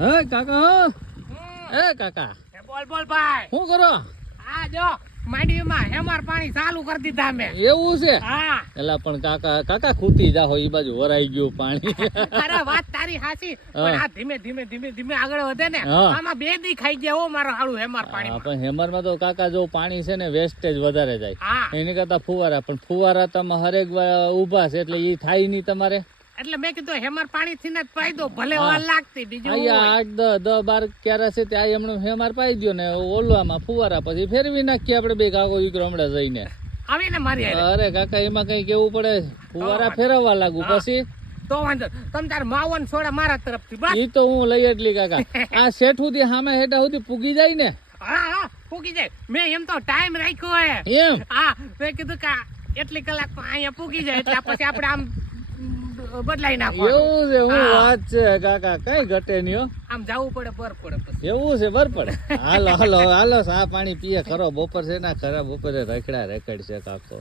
હે કાકા એ કાકા બોલ બોલ ભાઈ શું કરો? આ જો માંડવીમાં હેમાર પાણી ચાલુ કરી દીધા મેં. એવું છે? હા. એલા પણ કાકા ખૂતી જાહો, ઈ બાજુ વરાઈ ગયું પાણી. અરે વાત તારી હાચી, પણ આ ધીમે ધીમે ધીમે ધીમે આગળ વધે ને આમાં બે દી ખાઈ ગયા હો મારો હાળું હેમાર પાણી. પણ હેમારમાં તો કાકા જો પાણી છે ને વેસ્ટેજ વધારે જાય. એની કરતા ફુવારા, પણ ફુવારા તમે હરેક ઉભા છે એટલે ઈ થાય નહીં તમારે. એટલે મેં કીધું હેમાર પાણી થી જ પાઈ દો, ભલે વાર લાગતી. બીજું 8-10-12 ક્યારે છે ત્યાં એમણે હેમાર પાઈ દો ને ઓલવામાં ફુવારા પછી ફેરવી નાખીએ આપણે બે કાકો દીકરો હમણાં જઈને આવી ને મારી. અરે કાકા એમાં કઈ કેવું પડે, ફુવારા ફેરવવા લાગુ પછી તો વાંધો તમ તાર માવન છોડા મારા તરફથી બસ. ઈ તો હું લઈ એટલી કાકા આ શેઠ સુધી સામે હેઠા સુધી પૂગી જાય ને. હા પૂગી જાય. મેં એમ તો ટાઈમ રાખ્યો હે એમ. હા મેં કીધું કે એટલી કલાક અહીંયા પૂગી જાય એટલે પછી આપણે આમ બદલાઈ નાખો. એવું છે? હું વાત છે કાકા, કઈ ઘટે નહીં. આમ જવું પડે, બર પડે પછી. એવું છે? બર પડે. હાલો હાલો હાલો, આ પાણી પીએ ખરો. બપોર છે ના ખરા, બપોરે રખડા રેકડ છે કાકો.